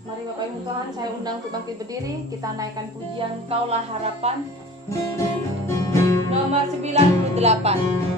Mari Bapak Ibu Tuhan, saya undang untuk bangkit berdiri. Kita naikkan pujian Kaulah Harapan nomor 98.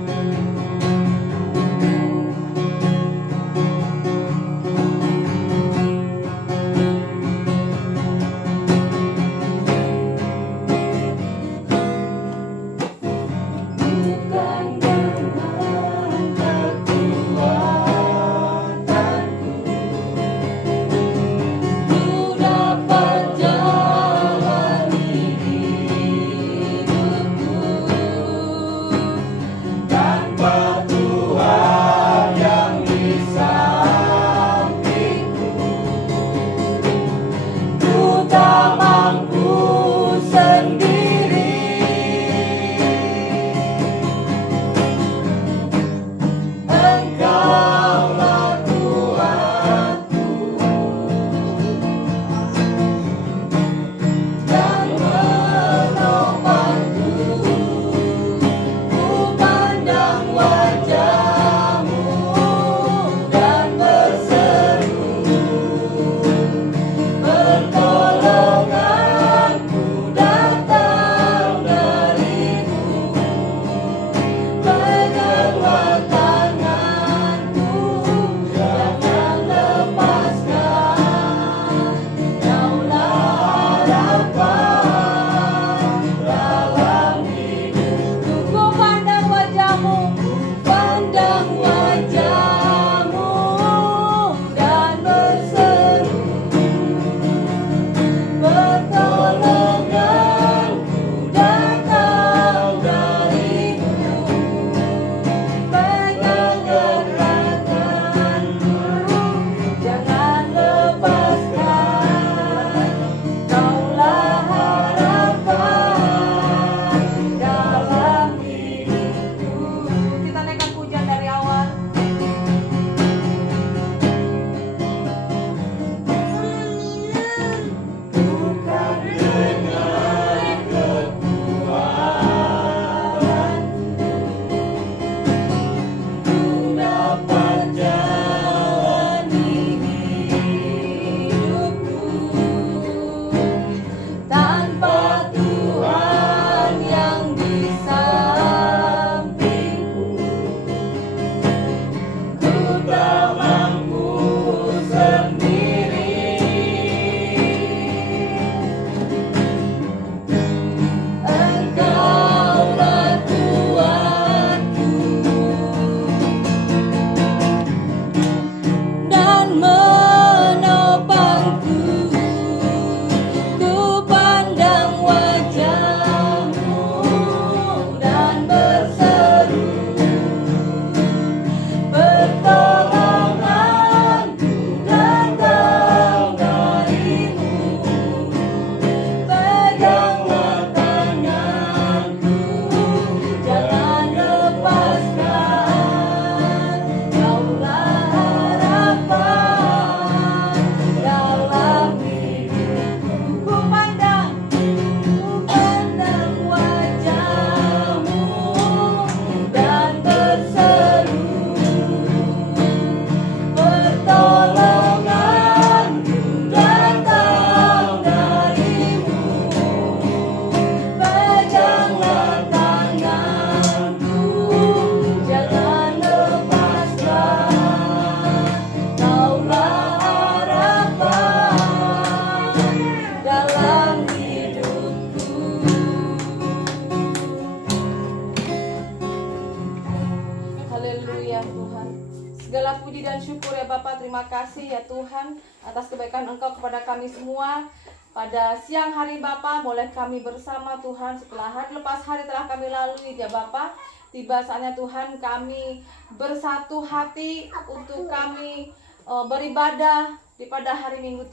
Segala puji dan syukur ya Bapa, terima kasih ya Tuhan atas kebaikan Engkau kepada kami semua. Pada siang hari Bapa, boleh kami bersama Tuhan setelah hari lepas hari telah kami lalui ya Bapa. Tiba saatnya Tuhan kami bersatu hati untuk kami beribadah pada hari Minggu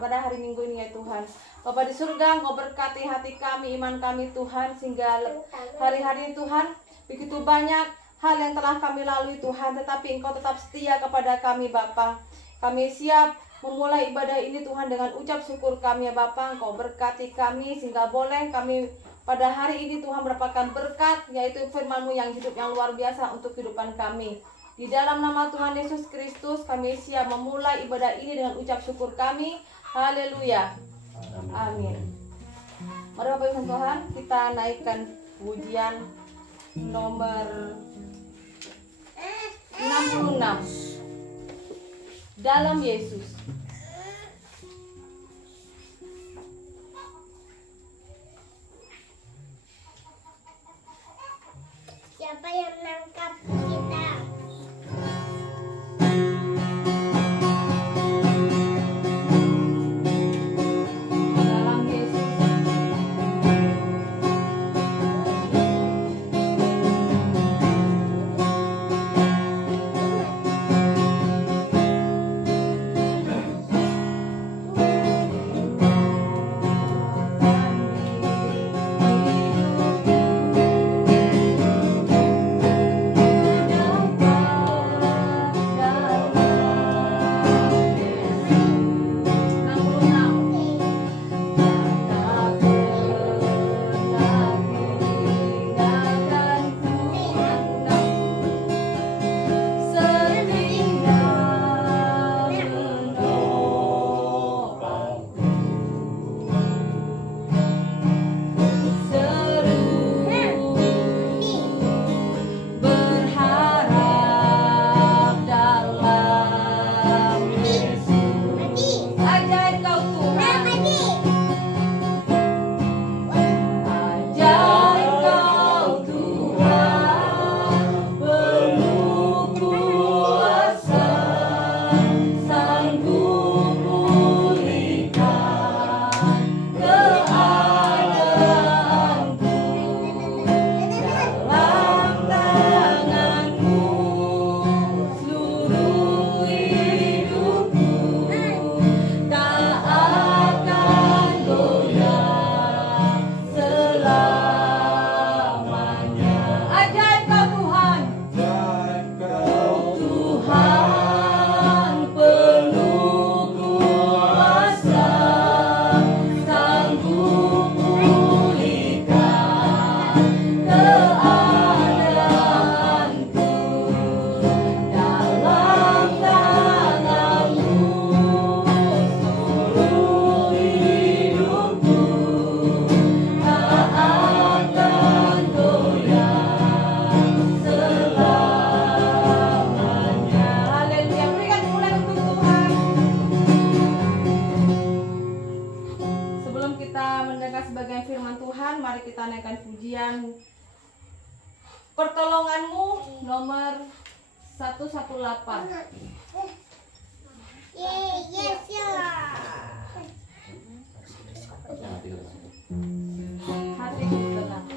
pada hari Minggu ini ya Tuhan. Bapa di surga, Engkau berkati hati kami, iman kami Tuhan, sehingga hari-hari ini Tuhan begitu banyak hal yang telah kami lalui Tuhan, tetapi Engkau tetap setia kepada kami Bapa. Kami siap memulai ibadah ini Tuhan dengan ucap syukur kami ya Bapa. Engkau berkati kami sehingga boleh kami pada hari ini Tuhan mendapatkan berkat, yaitu firman-Mu yang hidup yang luar biasa untuk kehidupan kami. Di dalam nama Tuhan Yesus Kristus kami siap memulai ibadah ini dengan ucap syukur kami. Haleluya. Amin. Mari Bapak Ibu Tuhan, kita naikkan pujian nomor 66. Dalam Yesus. Siapa yang menangkap kita? Dalam Yesus. Pertolonganmu nomor 118. Yes, ya. Hatiku tenang.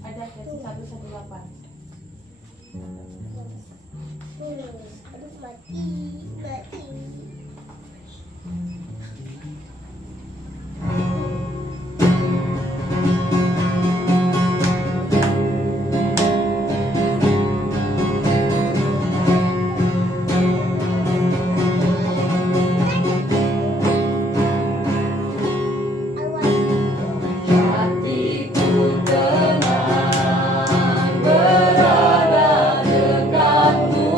Ada versi 118. Aduh, mati. Hatiku tenang berada dekatmu.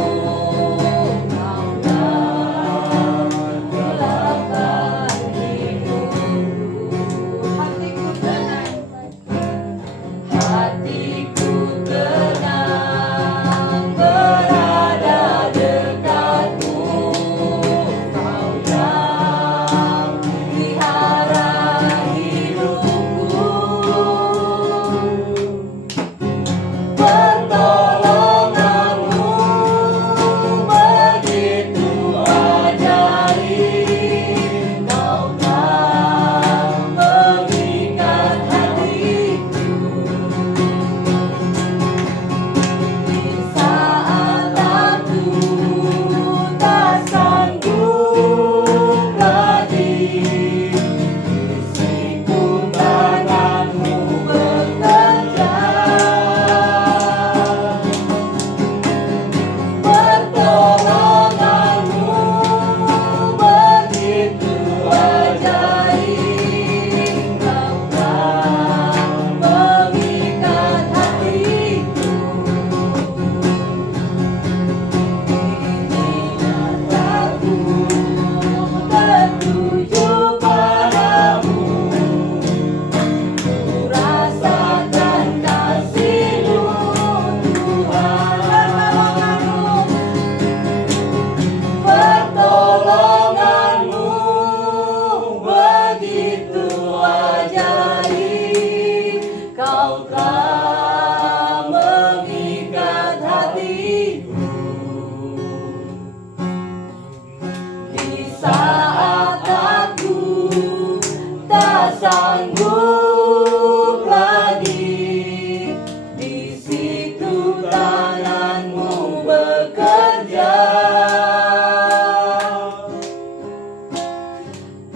bekerja.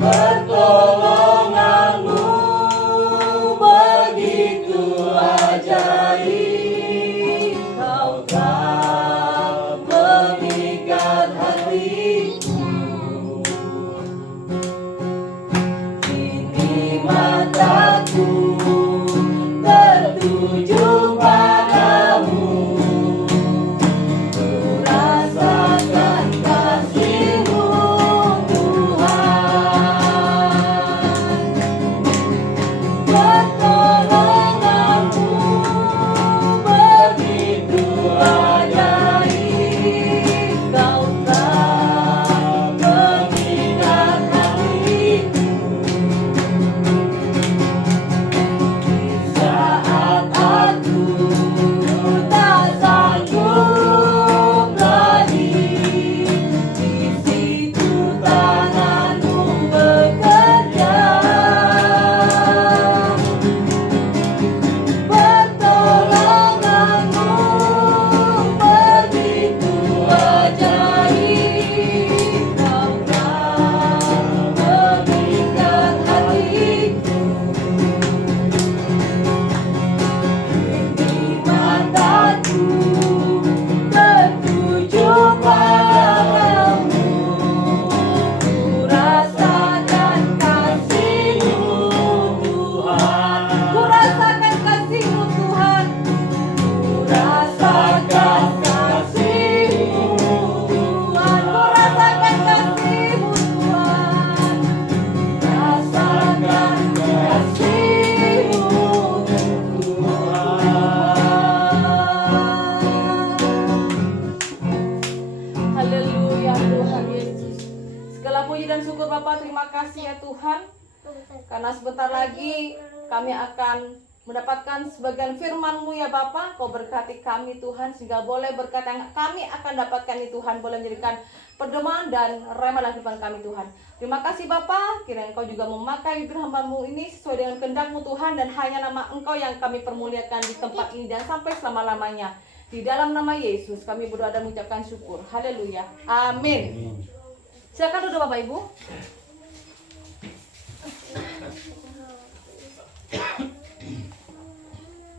Pertolonganmu begitu ajaib, kau tak mengikat hatiku. Kini mataku tertuju padamu, ku rasakan kasih-Mu Tuhan. Pertolongan-Mu begitu ajaib, kau tak mengikat hatiku. Saat aku tak sanggup lagi, di situ tangan-Mu bekerja. Pertolongan-Mu begitu ajaib, kau tak mengikat hatiku. Di mataku tertuju padamu, ku rasakan kasih-Mu Tuhan. Ku rasakan kasih-Mu Tuhan. Ku rasakan kasih-Mu Tuhan. Ku rasakan kasih-Mu Tuhan. Rasakan kasih-Mu Tuhan. Haleluya Tuhan Yesus. Segala puji dan syukur Bapa, terima kasih ya Tuhan. Karena sebentar lagi kami akan mendapatkan sebagian firman-Mu ya Bapa. Kau berkati kami Tuhan, sehingga boleh berkat yang kami akan dapatkan ini Tuhan boleh menjadikan pedoman dan rema dalam kehidupan kami Tuhan. Terima kasih Bapa, kiranya Engkau juga memakai bibir hamba-Mu ini sesuai dengan kehendak-Mu Tuhan, dan hanya nama Engkau yang kami permuliakan di tempat ini dan sampai selama-lamanya. Di dalam nama Yesus kami berdoa dan mengucapkan syukur. Haleluya. Amin. Silakan duduk Bapak Ibu.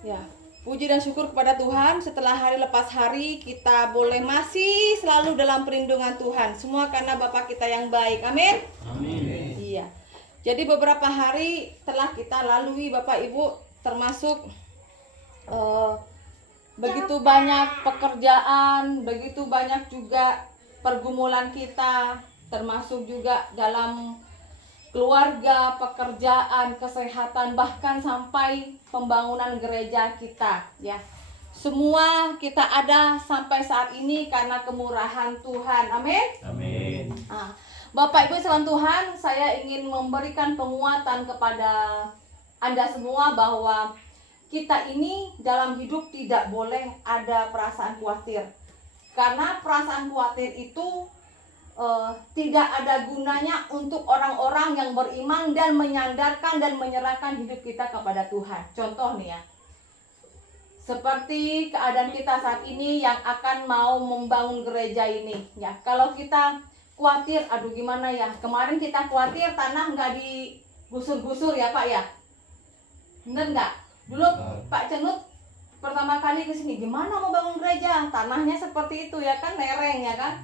Ya, puji dan syukur kepada Tuhan. Setelah hari lepas hari kita boleh masih selalu dalam perlindungan Tuhan. Semua karena Bapa kita yang baik. Amin. Amin. Iya. Jadi beberapa hari telah kita lalui Bapak Ibu, termasuk begitu banyak pekerjaan, begitu banyak juga pergumulan kita, termasuk juga dalam keluarga, pekerjaan, kesehatan, bahkan sampai pembangunan gereja kita ya. Semua kita ada sampai saat ini karena kemurahan Tuhan. Amin. Amin. Bapak Ibu sekalian Tuhan, saya ingin memberikan penguatan kepada Anda semua bahwa kita ini dalam hidup tidak boleh ada perasaan khawatir. Karena perasaan khawatir itu tidak ada gunanya untuk orang-orang yang beriman dan menyandarkan dan menyerahkan hidup kita kepada Tuhan. Contoh nih ya, seperti keadaan kita saat ini yang akan mau membangun gereja ini ya. Kalau kita khawatir, aduh gimana ya, kemarin kita khawatir tanah nggak digusur-gusur ya Pak ya, bener nggak? Dulu Pak Cenut pertama kali ke sini, gimana mau bangun gereja, tanahnya seperti itu ya kan, lereng ya kan.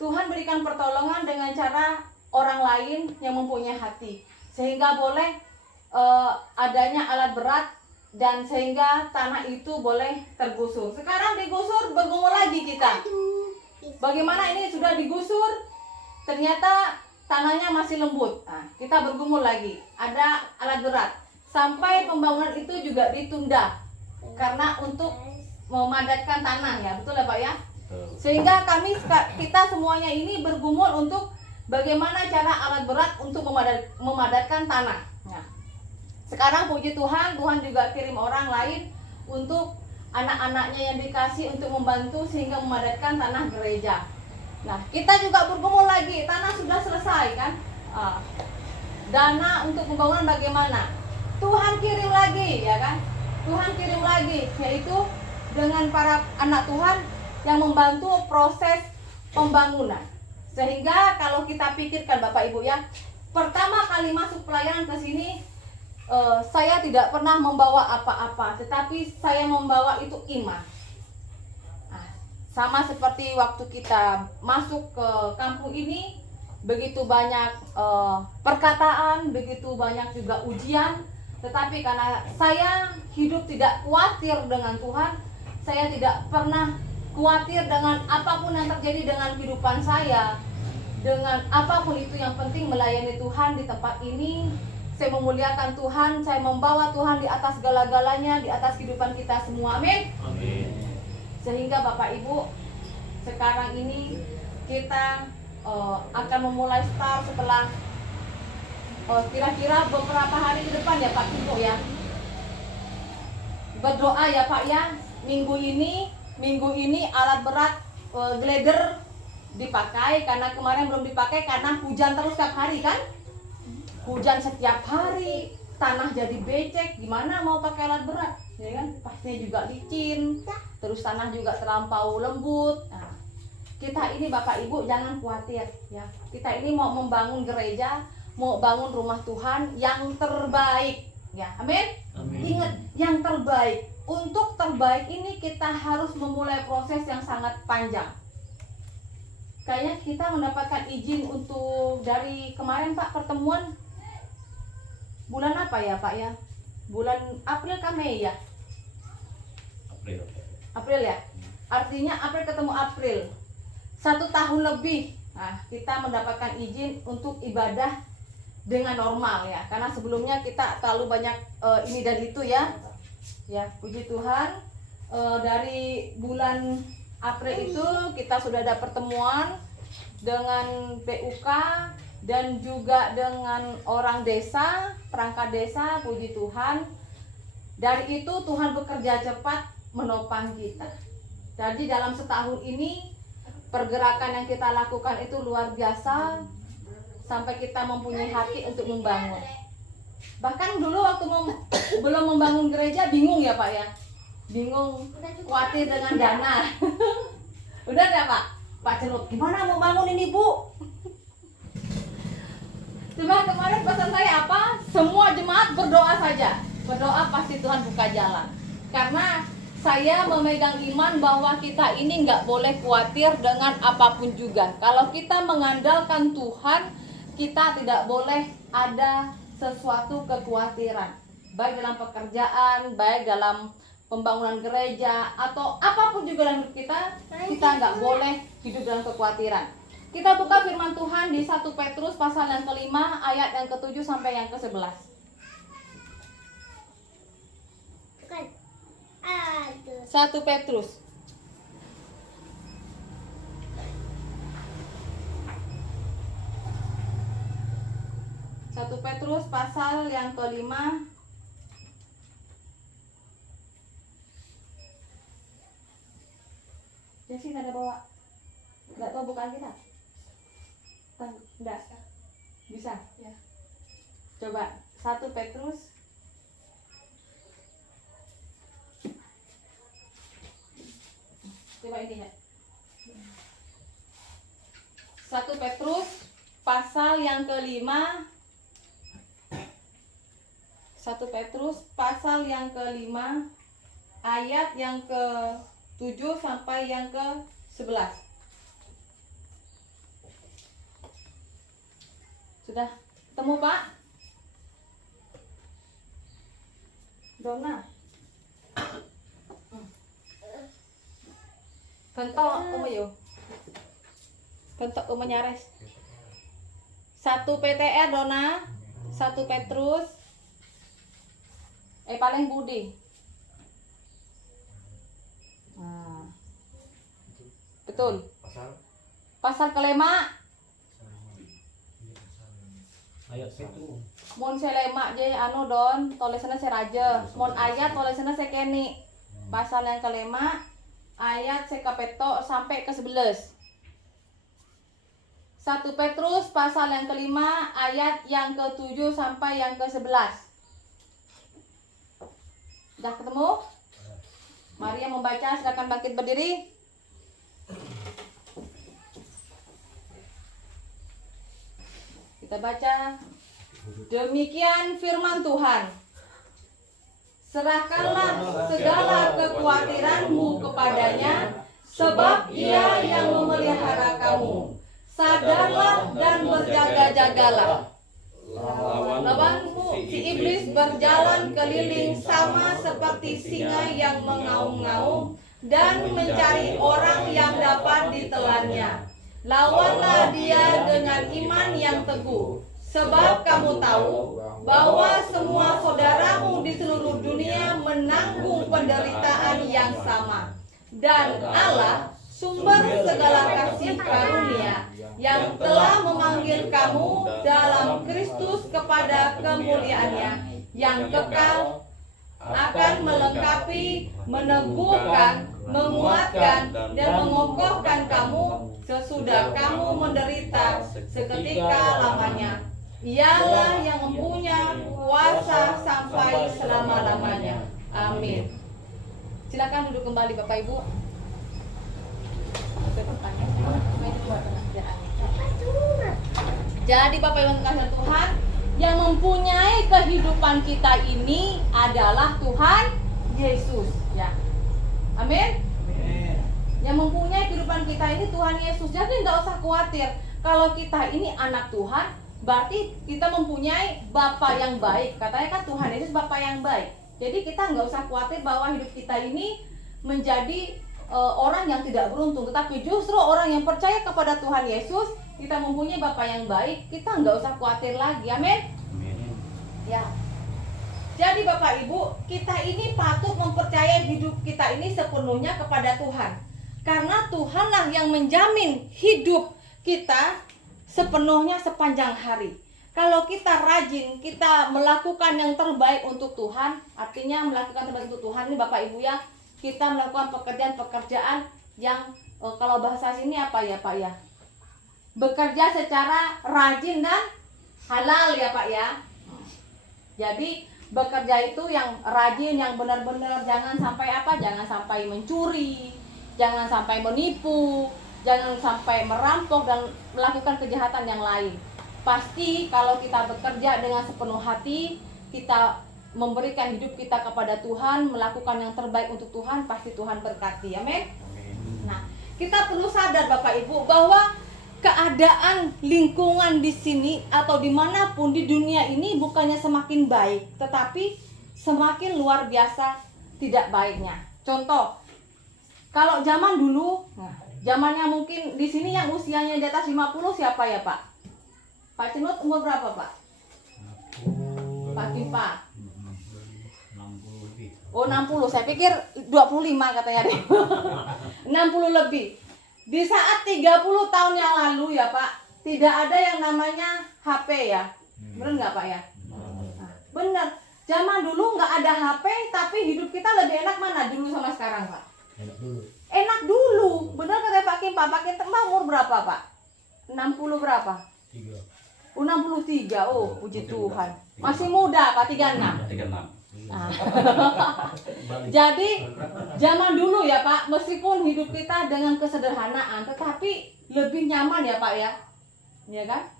Tuhan berikan pertolongan dengan cara orang lain yang mempunyai hati, sehingga boleh adanya alat berat dan sehingga tanah itu boleh tergusur. Sekarang digusur, bergumul lagi kita. Bagaimana ini sudah digusur, ternyata tanahnya masih lembut. Kita bergumul lagi, ada alat berat. Sampai pembangunan itu juga ditunda karena untuk memadatkan tanah ya, betul ya Pak ya? Sehingga kita semuanya ini bergumul untuk bagaimana cara alat berat untuk memadatkan tanah. Nah, sekarang puji Tuhan, Tuhan juga kirim orang lain untuk anak-anaknya yang dikasih untuk membantu sehingga memadatkan tanah gereja. Nah, kita juga bergumul lagi, tanah sudah selesai kan? Dana untuk pembangunan bagaimana? Tuhan kirim lagi ya kan? Tuhan kirim lagi, yaitu dengan para anak Tuhan yang membantu proses pembangunan. Sehingga kalau kita pikirkan Bapak Ibu ya, pertama kali masuk pelayanan ke sini, saya tidak pernah membawa apa-apa, tetapi saya membawa itu iman. Nah, sama seperti waktu kita masuk ke kampung ini, begitu banyak perkataan, begitu banyak juga ujian, tetapi karena saya hidup tidak khawatir dengan Tuhan, saya tidak pernah khawatir dengan apapun yang terjadi dengan kehidupan saya, dengan apapun itu, yang penting melayani Tuhan di tempat ini. Saya memuliakan Tuhan, saya membawa Tuhan di atas segala-galanya, di atas kehidupan kita semua, amin. Amin. Sehingga Bapak Ibu, sekarang ini kita akan memulai start setelah kira-kira beberapa hari ke depan ya Pak Kimpo ya. Berdoa ya Pak ya, minggu ini alat berat glider dipakai, karena kemarin belum dipakai karena hujan terus setiap hari kan. Hujan setiap hari, tanah jadi becek, gimana mau pakai alat berat, ya kan? Pastinya juga licin, terus tanah juga terlampau lembut. Nah, kita ini Bapak Ibu jangan khawatir ya. Kita ini mau membangun gereja, mau bangun rumah Tuhan yang terbaik, ya, amin. Amin. Ingat, yang terbaik. Untuk terbaik ini kita harus memulai proses yang sangat panjang. Kayaknya kita mendapatkan izin untuk dari kemarin Pak pertemuan bulan apa ya Pak ya? Bulan April ke Mei ya? April. April ya? Artinya April ketemu April, 1 tahun lebih. Nah, kita mendapatkan izin untuk ibadah dengan normal ya, karena sebelumnya kita terlalu banyak ini dan itu ya. Ya, puji Tuhan, dari bulan April itu kita sudah ada pertemuan dengan PUK dan juga dengan orang desa, perangkat desa, puji Tuhan. Dari itu Tuhan bekerja cepat menopang kita. Jadi dalam setahun ini pergerakan yang kita lakukan itu luar biasa, sampai kita mempunyai hati untuk membangun. Bahkan dulu waktu belum membangun gereja bingung ya Pak ya, bingung, khawatir dengan dana. Udah ya Pak Celut, gimana mau bangun ini Bu? Cuma kemarin pesan saya apa? Semua jemaat berdoa saja, berdoa pasti Tuhan buka jalan. Karena saya memegang iman bahwa kita ini nggak boleh khawatir dengan apapun juga. Kalau kita mengandalkan Tuhan, kita tidak boleh ada sesuatu kekhawatiran, baik dalam pekerjaan, baik dalam pembangunan gereja, atau apapun juga dalam hidup kita nggak boleh hidup dalam kekhawatiran. Kita buka firman Tuhan di 1 Petrus pasal yang ke-5 ayat yang ke-7 sampai yang ke-11. Bukan. Aduh. 1 Petrus. Satu Petrus pasal yang ke-5 Jesse ada bawa? Nggak tahu bukaan kita? Enggak. Bisa? Ya. Coba 1 Petrus coba ini ya. 1 Petrus pasal yang ke-5, 1 Petrus pasal yang ke-5 ayat yang ke-7 sampai yang ke-11. Sudah ketemu Pak? Dona. Bentok umayo. Bentok umanyares. 1 PTR Dona, 1 Petrus. Paling budi. Nah. Betul. Pasal kelima. Ayat 1. Mun selema je anu don, tulisannya seraja. Mun ayat tulisannya sekeni. Pasal yang kelima ayat sekapeto sampai ke-11. 1 Petrus pasal yang kelima ayat yang ke-7 sampai yang ke-11. Sudah ketemu? Mari yang membaca silakan bangkit berdiri. Kita baca. Demikian firman Tuhan. Serahkanlah segala kekhawatiranmu kepadanya, sebab Ia yang memelihara kamu. Sadarlah dan berjaga-jagalah. Lawanmu si iblis berjalan keliling sama seperti singa yang mengaum-ngaum dan mencari orang yang dapat ditelannya. Lawanlah dia dengan iman yang teguh, sebab kamu tahu bahwa semua saudaramu di seluruh dunia menanggung penderitaan yang sama. Dan Allah, sumber segala kasih karunia, yang telah memanggil kamu dalam Kristus kepada kemuliaannya yang kekal, akan melengkapi, meneguhkan, menguatkan, dan mengokohkan kamu sesudah kamu menderita seketika lamanya. Ialah yang mempunyai kuasa sampai selama-lamanya. Amin. Silakan duduk kembali Bapak Ibu. Jadi Bapak Ibu kasih Tuhan, yang mempunyai kehidupan kita ini adalah Tuhan Yesus, ya. Amin. Yang mempunyai kehidupan kita ini Tuhan Yesus. Jadi nggak usah khawatir. Kalau kita ini anak Tuhan, berarti kita mempunyai Bapa yang baik. Katanya kan Tuhan Yesus Bapa yang baik. Jadi kita nggak usah khawatir bahwa hidup kita ini menjadi orang yang tidak beruntung. Tetapi justru orang yang percaya kepada Tuhan Yesus, kita mempunyai Bapa yang baik, kita nggak usah khawatir lagi. Amin. Ya. Jadi Bapak Ibu, kita ini patut mempercayai hidup kita ini sepenuhnya kepada Tuhan. Karena Tuhanlah yang menjamin hidup kita sepenuhnya sepanjang hari. Kalau kita rajin, kita melakukan yang terbaik untuk Tuhan, artinya melakukan terbaik untuk Tuhan ini Bapak Ibu ya, kita melakukan pekerjaan-pekerjaan yang kalau bahasa sini apa ya Pak ya? Bekerja secara rajin dan halal ya Pak ya. Jadi bekerja itu yang rajin, yang benar-benar, jangan sampai apa? Jangan sampai mencuri, jangan sampai menipu, jangan sampai merampok dan melakukan kejahatan yang lain. Pasti kalau kita bekerja dengan sepenuh hati, kita memberikan hidup kita kepada Tuhan, melakukan yang terbaik untuk Tuhan, pasti Tuhan berkati. Amin. Nah, kita perlu sadar Bapak Ibu bahwa keadaan lingkungan di sini atau dimanapun di dunia ini bukannya semakin baik, tetapi semakin luar biasa tidak baiknya. Contoh, kalau zaman dulu, zamannya mungkin di sini yang usianya di atas 50 siapa ya Pak? Pak Cenut umur berapa Pak? Pak Kipa. 60 lebih. Oh 60, saya pikir 25 katanya deh. 60 lebih. Di saat 30 tahun yang lalu ya Pak, tidak ada yang namanya HP ya. Benar nggak Pak ya? Nah, benar. Zaman dulu nggak ada HP, tapi hidup kita lebih enak mana dulu sama sekarang Pak? Enak dulu. Enak dulu. Benar kata Pak Kim, Pak Kim umur berapa Pak? 60 berapa? 3. 63. Oh, puji Tuhan. Masih muda Pak, 36. 36. Ah. Jadi zaman dulu ya Pak, meskipun hidup kita dengan kesederhanaan, tetapi lebih nyaman ya Pak ya, ya kan?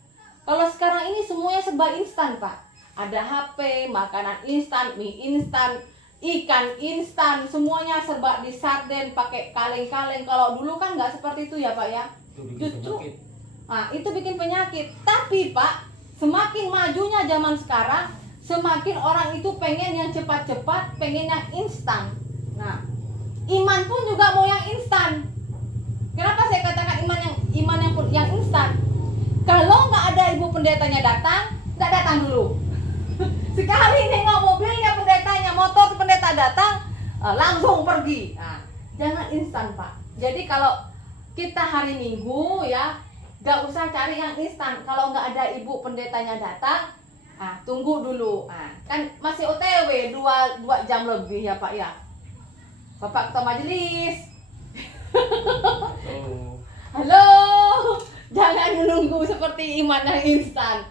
Kalau sekarang ini semuanya serba instan Pak. Ada HP, makanan instan, mie instan, ikan instan, semuanya serba di sarden, pakai kaleng-kaleng. Kalau dulu kan nggak seperti itu ya Pak ya. Justru, itu bikin penyakit. Tapi Pak, semakin majunya zaman sekarang, semakin orang itu pengen yang cepat-cepat, pengen yang instan. Nah, iman pun juga mau yang instan. Kenapa saya katakan iman yang instan? Kalau nggak ada ibu pendetanya datang, nggak datang dulu. Sekali nengok mobilnya pendetanya, motor pendeta datang, langsung pergi. Nah, jangan instan Pak. Jadi kalau kita hari Minggu ya, nggak usah cari yang instan. Kalau nggak ada ibu pendetanya datang, tunggu dulu. Kan masih OTW 2 jam lebih ya Pak ya. Bapak Ketua Majelis. Halo. Jangan menunggu seperti iman yang instan.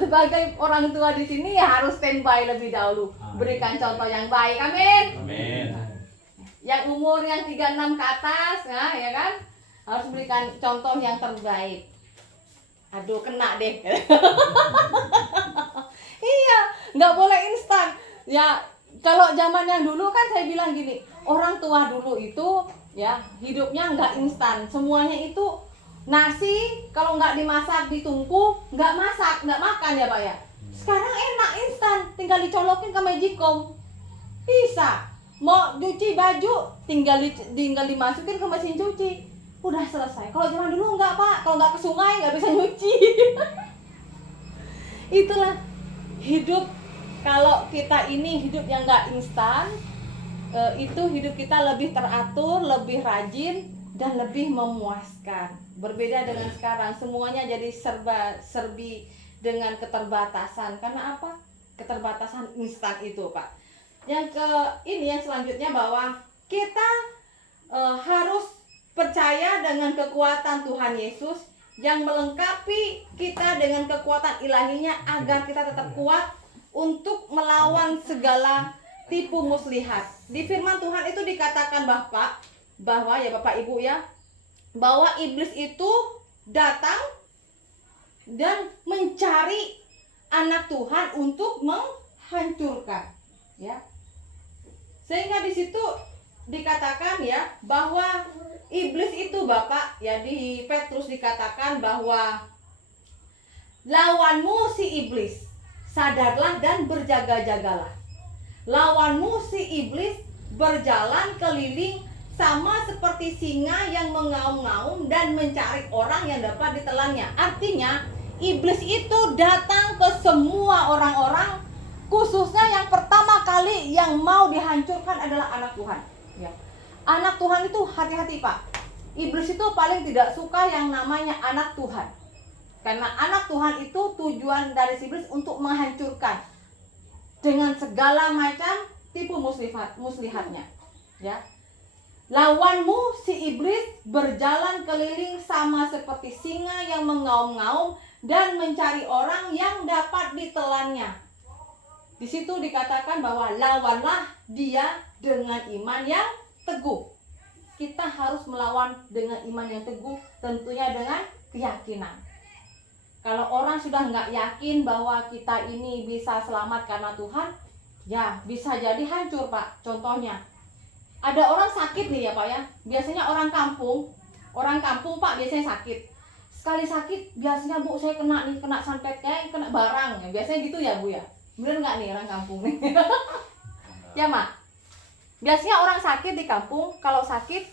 Sebagai orang tua di sini ya harus standby lebih dahulu. Berikan contoh yang baik. Amin. Amin. Yang umur yang 36 ke atas, ya kan? Harus berikan contoh yang terbaik. Aduh, kena deh. Iya, nggak boleh instan. Ya, kalau zaman yang dulu kan saya bilang gini, orang tua dulu itu ya hidupnya nggak instan. Semuanya itu nasi kalau nggak dimasak ditungku, nggak masak, nggak makan ya Pak ya. Sekarang enak instan, tinggal dicolokin ke magicom. Bisa. Mau cuci baju, tinggal dimasukin ke mesin cuci. Udah selesai. Kalau zaman dulu enggak Pak, kalau nggak ke sungai nggak bisa nyuci. Itulah hidup. Kalau kita ini hidup yang nggak instan, itu hidup kita lebih teratur, lebih rajin, dan lebih memuaskan. Berbeda dengan sekarang, semuanya jadi serba-serbi dengan keterbatasan. Karena apa? Keterbatasan instan itu Pak. Yang selanjutnya bahwa kita harus percaya dengan kekuatan Tuhan Yesus yang melengkapi kita dengan kekuatan ilahinya agar kita tetap kuat untuk melawan segala tipu muslihat. Di firman Tuhan itu dikatakan bahwa ya Bapak Ibu ya, bahwa iblis itu datang dan mencari anak Tuhan untuk menghancurkan, ya. Sehingga di situ dikatakan ya bahwa iblis itu Bapak ya, di Petrus dikatakan bahwa lawanmu si iblis, sadarlah dan berjaga-jagalah. Lawanmu si iblis berjalan keliling sama seperti singa yang mengaum-ngaum dan mencari orang yang dapat ditelannya. Artinya iblis itu datang ke semua orang-orang, khususnya yang pertama kali yang mau dihancurkan adalah anak Tuhan. Ya. Anak Tuhan itu hati-hati Pak. Iblis itu paling tidak suka yang namanya anak Tuhan. Karena anak Tuhan itu tujuan dari iblis untuk menghancurkan dengan segala macam tipu muslihatnya. Ya. Lawanmu si iblis berjalan keliling sama seperti singa yang mengaum-ngaum dan mencari orang yang dapat ditelannya. Di situ dikatakan bahwa lawanlah dia dengan iman yang teguh. Kita harus melawan dengan iman yang teguh, tentunya dengan keyakinan. Kalau orang sudah nggak yakin bahwa kita ini bisa selamat karena Tuhan, ya bisa jadi hancur Pak. Contohnya, ada orang sakit nih ya Pak ya. Biasanya orang kampung Pak biasanya sakit. Sekali sakit biasanya Bu saya kena santet, kayak kena barang ya. Biasanya gitu ya Bu ya. Bener nggak nih orang kampung nih? Ya Mak. Biasanya orang sakit di kampung, kalau sakit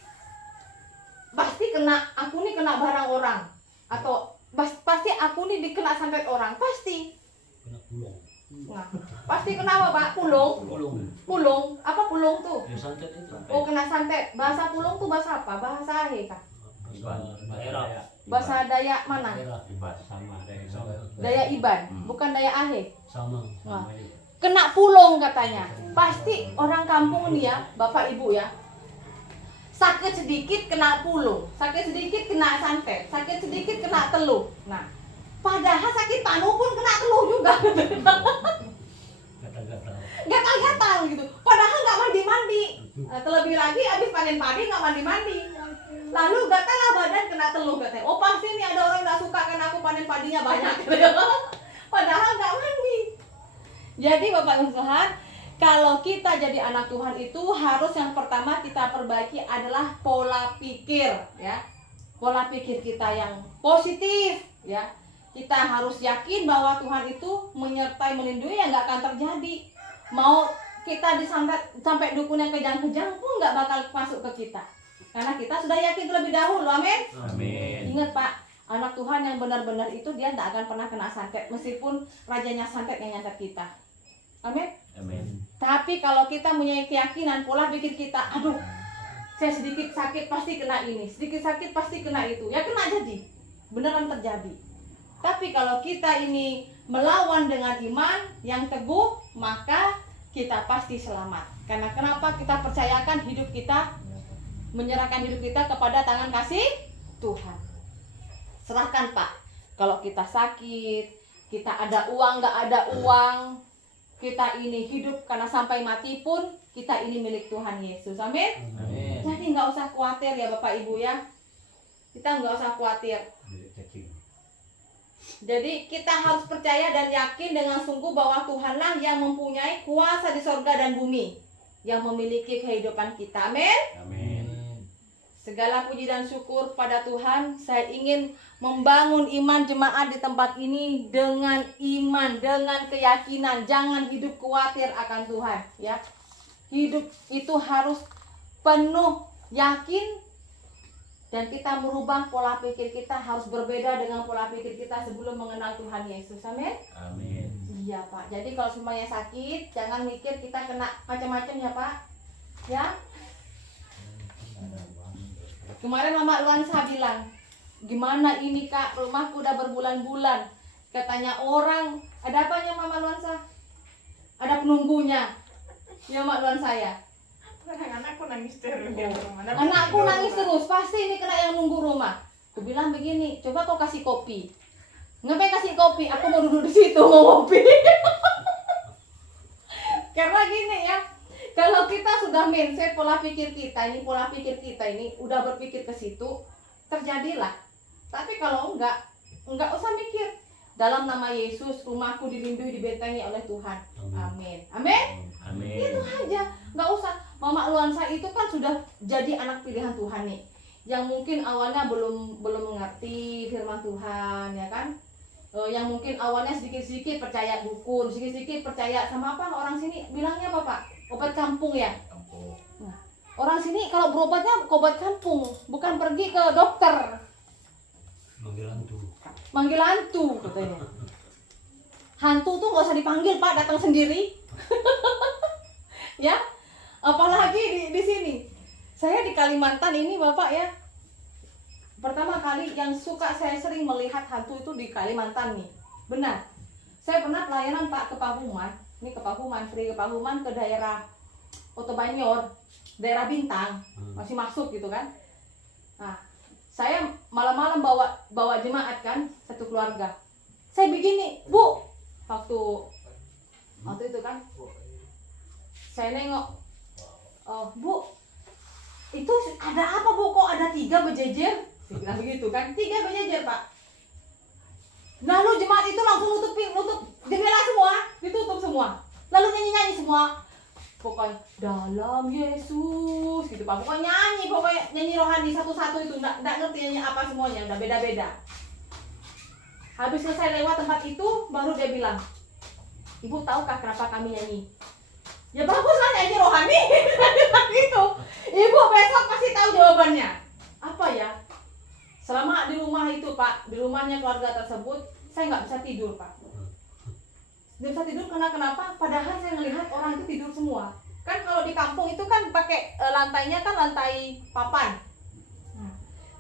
pasti aku nih kena barang orang, atau pasti aku nih dikena santet orang, pasti. Kena pulung. Nah, pasti kenapa Pak? Pulung. Apa pulung tuh? Ya santet itu. Oh, kena santet. Bahasa pulung tuh bahasa apa? Bahasa Ahe kah? Daerah. Bahasa Dayak mana? Daya Iban, bukan Daya Ahe. Sama. Nah, kena pulung katanya. Pasti orang kampung nih ya, Bapak Ibu ya. Sakit sedikit kena pulung, sakit sedikit kena santet, sakit sedikit kena teluh. Nah, padahal sakit panu pun kena teluh juga. Gatal-gatal gitu. Padahal nggak mandi-mandi. Terlebih lagi abis panen padi nggak mandi-mandi. Lalu gatal lah badan kena teluh katanya. Oh pasti nih ada orang nggak suka karena aku panen padinya banyak. Padahal nggak mandi. Jadi Bapak Ibu Tuhan, kalau kita jadi anak Tuhan itu harus yang pertama kita perbaiki adalah pola pikir ya. Pola pikir kita yang positif ya. Kita harus yakin bahwa Tuhan itu menyertai melindungi, yang nggak akan terjadi. Mau kita disantet sampai dukunnya kejang-kejang pun nggak bakal masuk ke kita. Karena kita sudah yakin terlebih dahulu. Amin. Amin. Ingat Pak, anak Tuhan yang benar-benar itu dia tidak akan pernah kena santet, meskipun rajanya santet yang nyantet kita. Amin. Amin. Tapi kalau kita punya keyakinan, pola pikir kita, aduh, saya sedikit sakit pasti kena ini, sedikit sakit pasti kena itu, ya kena jadi, beneran terjadi. Tapi kalau kita ini melawan dengan iman yang teguh, maka kita pasti selamat. Karena kenapa? Kita percayakan hidup kita, menyerahkan hidup kita kepada tangan kasih Tuhan. Serahkan Pak. Kalau kita sakit, kita ada uang, nggak ada uang, kita ini hidup karena sampai mati pun kita ini milik Tuhan Yesus. Amin. Amin. Jadi nggak usah khawatir ya Bapak Ibu ya. Kita nggak usah khawatir. Jadi kita harus percaya dan yakin dengan sungguh bahwa Tuhanlah yang mempunyai kuasa di sorga dan bumi, yang memiliki kehidupan kita. Amin. Amin. Segala puji dan syukur pada Tuhan. Saya ingin membangun iman jemaat di tempat ini dengan iman, dengan keyakinan. Jangan hidup khawatir akan Tuhan, ya. Hidup itu harus penuh yakin, dan kita merubah pola pikir kita, harus berbeda dengan pola pikir kita sebelum mengenal Tuhan Yesus. Amin. Amin. Iya Pak. Jadi kalau semuanya sakit, jangan mikir kita kena macam-macam ya Pak. Ya. Kemarin Mama Luansa bilang, gimana ini Kak, rumahku udah berbulan-bulan. Katanya orang, ada apanya Mama Luansa? Ada penunggunya. Ya Mak Luansa ya. Anakku nangis terus di rumah. Anakku nangis terus, pasti ini kena yang nunggu rumah. Aku bilang begini, coba kau kasih kopi. Ngapain kasih kopi? Aku mau duduk di situ mau kopi. Karena gini ya, kalau kita sudah mindset pola pikir kita ini udah berpikir ke situ, terjadilah. Tapi kalau enggak usah mikir. Dalam nama Yesus, rumahku dilindungi, dibentengi oleh Tuhan. Amin. Amin. Amin. Itu aja, nggak usah. Mama Luansa itu kan sudah jadi anak pilihan Tuhan nih, yang mungkin awalnya belum mengerti firman Tuhan, ya kan? Yang mungkin awalnya sedikit-sedikit percaya dukun, sedikit-sedikit percaya sama apa orang sini bilangnya apa Pak? Obat kampung ya. Nah, orang sini kalau berobatnya ke obat kampung, bukan pergi ke dokter. Manggil hantu katanya. Hantu tuh nggak usah dipanggil Pak, datang sendiri. Ya. Apalagi di sini. Saya di Kalimantan ini Bapak ya. Pertama kali yang suka saya sering melihat hantu itu di Kalimantan nih. Benar. Saya pernah pelayanan Pak ke Pahuman. Ini ke Pahuman, Sri ke Pahuman, ke daerah Otobanyor, daerah Bintang. Masih masuk gitu kan. Nah, saya malam-malam bawa jemaat kan, satu keluarga. Saya begini, Bu. Waktu itu kan saya nengok, oh Bu, itu ada apa Bu, kok ada 3 berjejer? Saya bilang begitu kan, 3 berjejer Pak. Lalu jemaat itu langsung nutup jendela semua, ditutup semua. Lalu nyanyi semua, pokoknya dalam Yesus gitu Pak. Pokoknya nyanyi rohani satu-satu itu, nggak ngerti nyanyi apa semuanya, udah beda-beda. Habis selesai lewat tempat itu, baru dia bilang, Ibu tahukah kenapa kami nyanyi? Ya bagus lah nyanyi rohani. Gitu. Ibu besok pasti tahu jawabannya. Apa ya? Selama di rumah itu Pak, di rumahnya keluarga tersebut, saya nggak bisa tidur Pak. Nggak bisa tidur karena kenapa? Padahal saya melihat orang itu tidur semua. Kan kalau di kampung itu kan pakai lantainya kan lantai papan. Nah,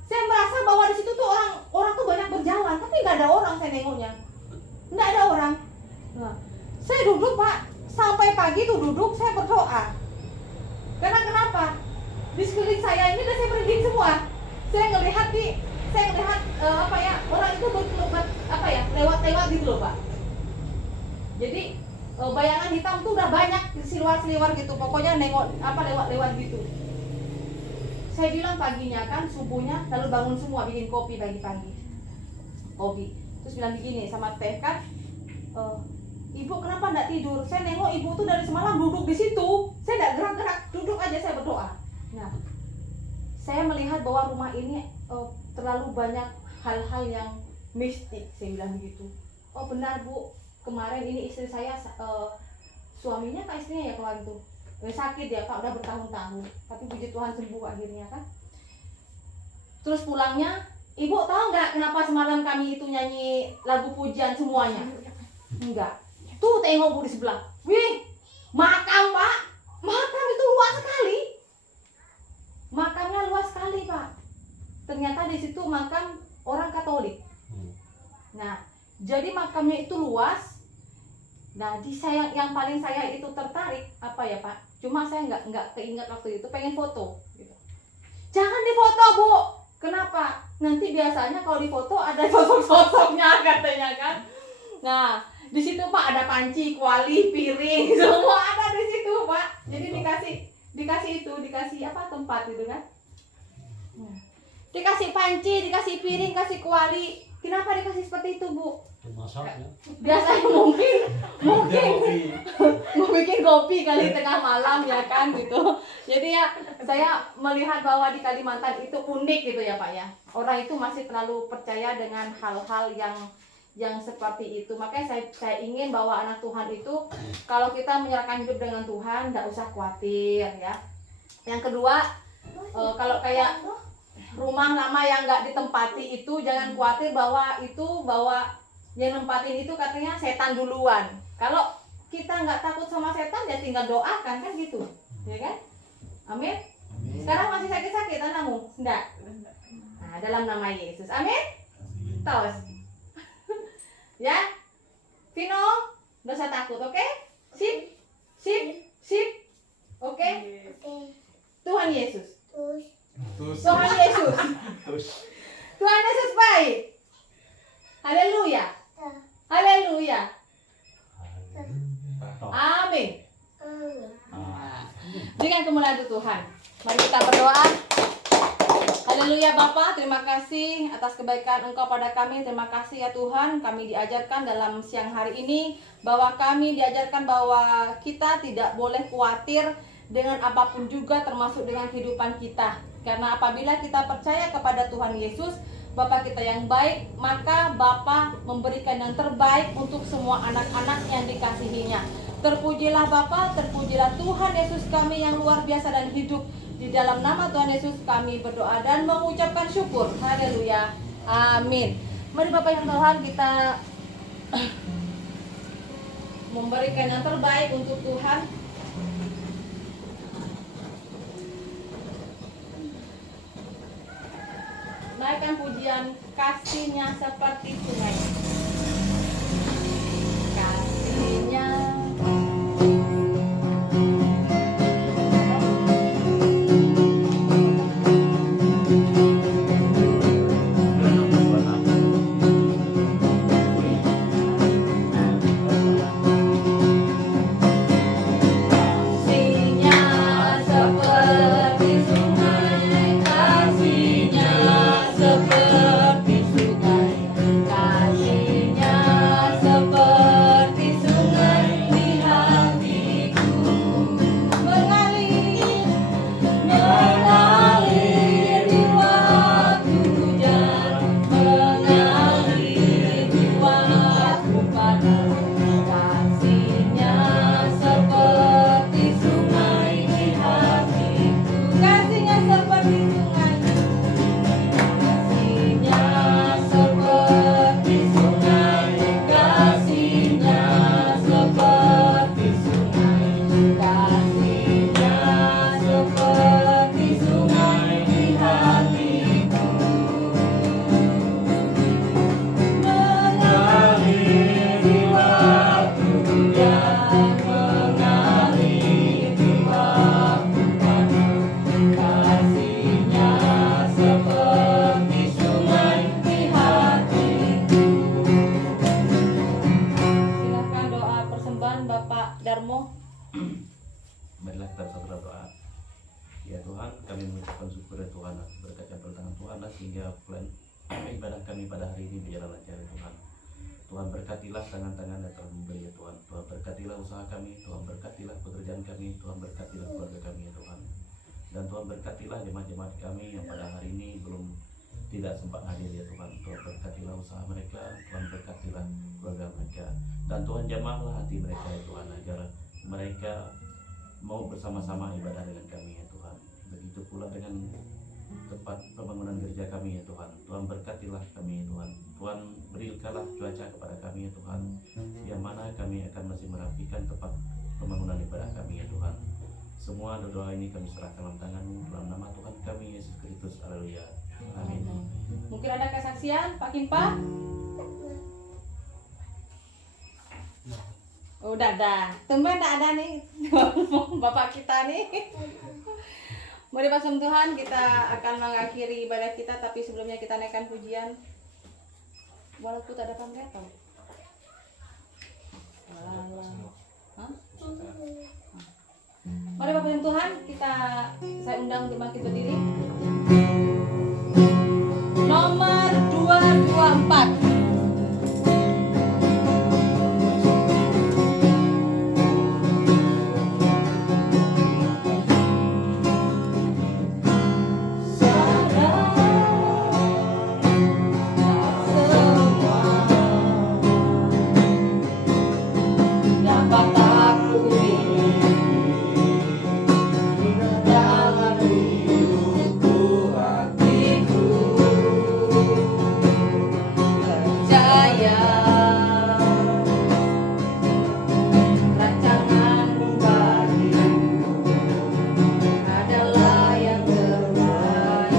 saya merasa bahwa di situ tuh orang tuh banyak berjalan, tapi nggak ada orang saya nengoknya. Nggak ada orang. Nah, saya duduk Pak, sampai pagi tuh duduk, saya berdoa. Karena kenapa? Di sekeliling saya ini udah saya merinding semua. Saya ngelihat orang itu lewat gitu loh Pak. Jadi bayangan hitam tuh udah banyak seliwar gitu. Pokoknya nengok lewat gitu. Saya bilang paginya kan, subuhnya lalu bangun semua bikin kopi pagi-pagi. Kopi. Terus bilang begini sama teh kan, Ibu kenapa enggak tidur? Saya nengok Ibu tuh dari semalam duduk di situ. Saya enggak gerak-gerak, duduk aja saya berdoa. Nah, saya melihat bahwa rumah ini terlalu banyak hal-hal yang mistik, saya bilang begitu. Oh benar Bu, kemarin ini istri saya suaminya Kak, istrinya ya kemarin tuh sakit ya Kak, udah bertahun-tahun. Tapi puji Tuhan sembuh akhirnya kan. Terus pulangnya, Ibu tahu nggak kenapa semalam kami itu nyanyi lagu pujian semuanya? Enggak. Tuh tengok Bu di sebelah. Wih, makam Pak. Makam itu luas sekali. Makamnya luas sekali Pak. Ternyata di situ makam orang Katolik. Nah, jadi makamnya itu luas. Nah, yang paling saya itu tertarik apa ya Pak? Cuma saya nggak keinget waktu itu, pengen foto. Gitu. Jangan difoto Bu. Kenapa? Nanti biasanya kalau difoto ada sosok-sosoknya katanya kan. Nah, di situ Pak ada panci, kuali, piring, semua ada di situ Pak. Jadi dikasih apa tempat gitu kan. Nah, Dikasih panci, dikasih piring, kasih kuali. Kenapa dikasih seperti itu, Bu? Itu masaknya. Biasanya mungkin mau bikin kopi kali tengah malam ya kan gitu. Jadi ya saya melihat bahwa di Kalimantan itu unik gitu ya Pak ya. Orang itu masih terlalu percaya dengan hal-hal yang seperti itu. Makanya saya ingin bahwa anak Tuhan itu kalau kita menyerahkan hidup dengan Tuhan, tidak usah khawatir ya. Yang kedua, kalau kayak rumah lama yang nggak ditempati itu jangan khawatir bahwa yang nempatin itu katanya setan duluan. Kalau kita nggak takut sama setan ya tinggal doakan kan gitu, ya kan? Amin. Sekarang masih sakit-sakit anakmu? Enggak. Nah, dalam nama Yesus. Amin. Tos. Ya. Vino, nggak usah takut, oke? Sip. Oke? Tuhan Yesus. Tuhan Yesus. Tuhan Yesus baik. Haleluya. Haleluya. Amin. Dengan kemuliaan Tuhan, mari kita berdoa. Haleluya Bapa, terima kasih atas kebaikan Engkau pada kami. Terima kasih ya Tuhan, kami diajarkan dalam siang hari ini bahwa kami diajarkan bahwa kita tidak boleh khawatir dengan apapun juga, termasuk dengan kehidupan kita. Karena apabila kita percaya kepada Tuhan Yesus, Bapa kita yang baik, maka Bapa memberikan yang terbaik untuk semua anak-anak yang dikasihinya. Terpujilah Bapa, terpujilah Tuhan Yesus kami yang luar biasa dan hidup. Di dalam nama Tuhan Yesus kami berdoa dan mengucapkan syukur. Haleluya. Amin. Mari Bapak yang Tuhan, kita memberikan yang terbaik untuk Tuhan. Naikkan pujian kasihnya seperti sungai. Kasihnya Darmo. Marilah kita bersatu doa. Ya Tuhan, kami mengucapkan syukur ya Tuhan atas berkat yang bertangan Tuhan sehingga plan ibadah kami pada hari ini berjalan lancar ya Tuhan. Tuhan berkatilah tangan-tangan yang telah memberi ya Tuhan. Tuhan berkatilah usaha kami, Tuhan berkatilah pekerjaan kami, Tuhan berkatilah keluarga kami ya Tuhan. Dan Tuhan berkatilah jemaat-jemaat kami yang pada hari ini belum tidak sempat hadir ya Tuhan. Tuhan berkatilah usaha mereka, Tuhan berkatilah keluarga mereka. Dan Tuhan jamahlah hati mereka ya Tuhan agar mereka mau bersama-sama ibadah dengan kami ya Tuhan. Begitu pula dengan tempat pembangunan gereja kami ya Tuhan. Tuhan berkatilah kami ya Tuhan. Tuhan berikanlah cuaca kepada kami ya Tuhan, yang mana kami akan masih merapikan tempat pembangunan ibadah kami ya Tuhan. Semua doa ini kami serahkan dalam tangan-Mu dalam nama Tuhan kami Yesus Kristus. Haleluya. Amin. Mungkin ada kesaksian Pak Kimpa? Udah dah, tumben tak ada nih Bapak kita nih. Mari pasang Tuhan, kita akan mengakhiri ibadah kita, tapi sebelumnya kita naikkan pujian. Walaupun tak ada kamera tau. Mari Bapak yang Tuhan, saya undang untuk bangkit berdiri. nomor 224. Dapat aku dalam hidupku, hatiku percaya rancanganmu bagiku adalah yang terbaik.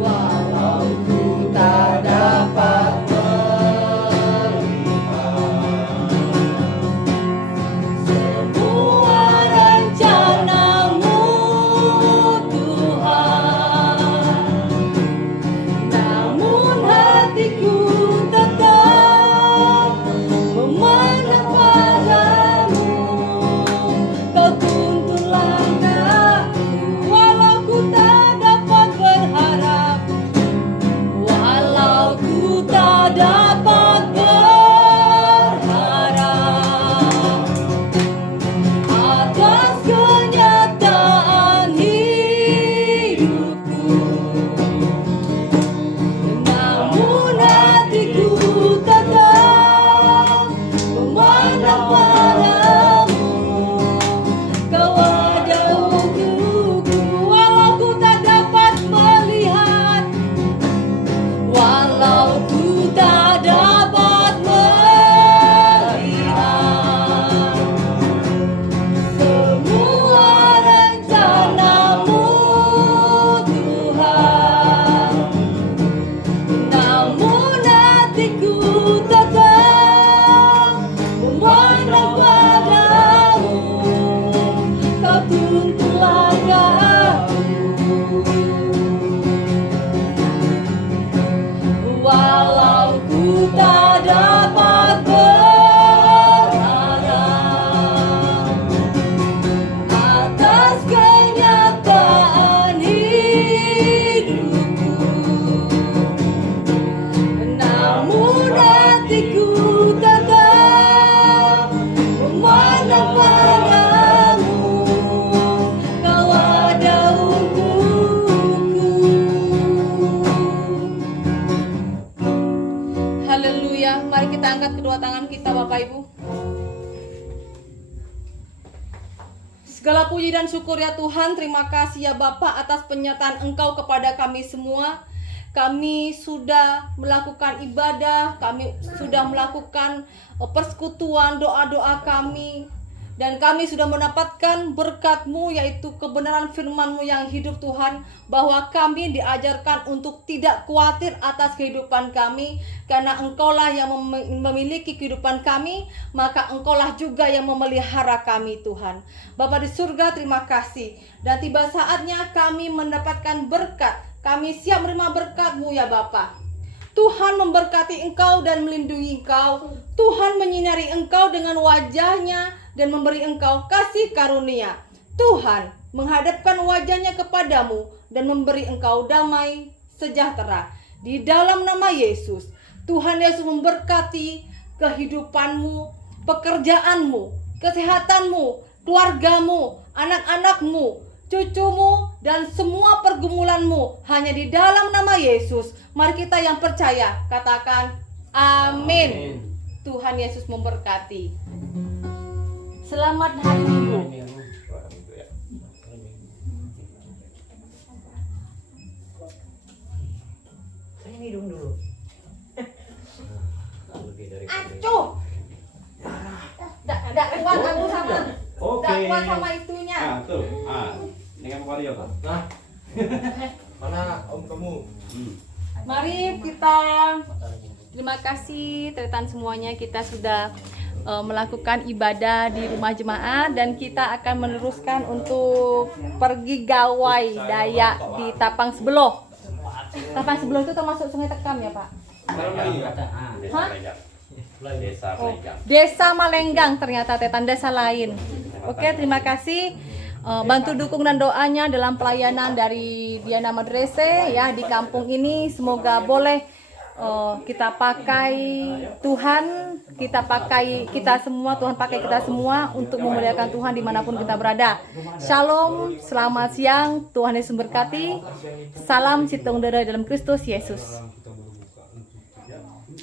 Walau ku tak dapat semua rencanamu, Tuhan, namun hatiku tetap memandang padamu. Kau tuntun langkahku, walau ku tak dapat berharap, walau ku tak dapat berharap atas kenyataan hidupku, namun hatiku tetap memandang padamu. Kau ada untukku, walau ku tak dapat melihat, walau ku tak dapat melihat semua rencanamu, Tuhan, namun hatiku tetap memandang padamu. Kau tuntun langkahku, walau ku tak dapat berharap atas kenyataan hidupku, namun hatiku tetap memandang padamu. Kau ada untukku. Haleluya. Mari kita angkat kedua tangan kita, Bapak Ibu. Segala puji dan syukur ya Tuhan. Terima kasih ya Bapak atas penyertaan Engkau kepada kami semua. Kami sudah melakukan ibadah, kami sudah melakukan persekutuan doa-doa kami, dan kami sudah mendapatkan berkat-Mu, yaitu kebenaran firman-Mu yang hidup Tuhan, bahwa kami diajarkan untuk tidak khawatir atas kehidupan kami, karena Engkaulah yang memiliki kehidupan kami, maka Engkaulah juga yang memelihara kami Tuhan. Bapa di surga, terima kasih. Dan tiba saatnya kami mendapatkan berkat. Kami siap menerima berkat-Mu ya Bapa. Tuhan memberkati Engkau dan melindungi Engkau. Tuhan menyinari Engkau dengan wajah-Nya dan memberi Engkau kasih karunia. Tuhan menghadapkan wajah-Nya kepadamu dan memberi Engkau damai sejahtera. Di dalam nama Yesus, Tuhan Yesus memberkati kehidupanmu, pekerjaanmu, kesehatanmu, keluargamu, anak-anakmu, cucumu, dan semua pergumulanmu, hanya di dalam nama Yesus. Mari kita yang percaya katakan amin. Tuhan Yesus memberkati. Selamat hari Minggu. Ini dulu. Acuh. Nggak kuat aku sama. Nggak kuat sama itunya. Tuh. Ini kan Mario kan? Nah, mana om kamu? Mari kita terima kasih teman semuanya, kita sudah melakukan ibadah di rumah jemaat dan kita akan meneruskan untuk pergi gawai Dayak di Tapang Sebeloh. Tapang Sebeloh itu termasuk Sungai Tekam ya Pak? Hah? Desa Oh, Desa Malenggang ternyata tanda desa lain. Oke, terima kasih. bantu dukung dan doanya dalam pelayanan dari Diana Madrese ya di kampung ini. Semoga boleh kita pakai Tuhan, kita semua, Tuhan pakai kita semua untuk memuliakan Tuhan dimanapun kita berada. Shalom, selamat siang, Tuhan Yesus memberkati. Salam Situng Dere dalam Kristus Yesus.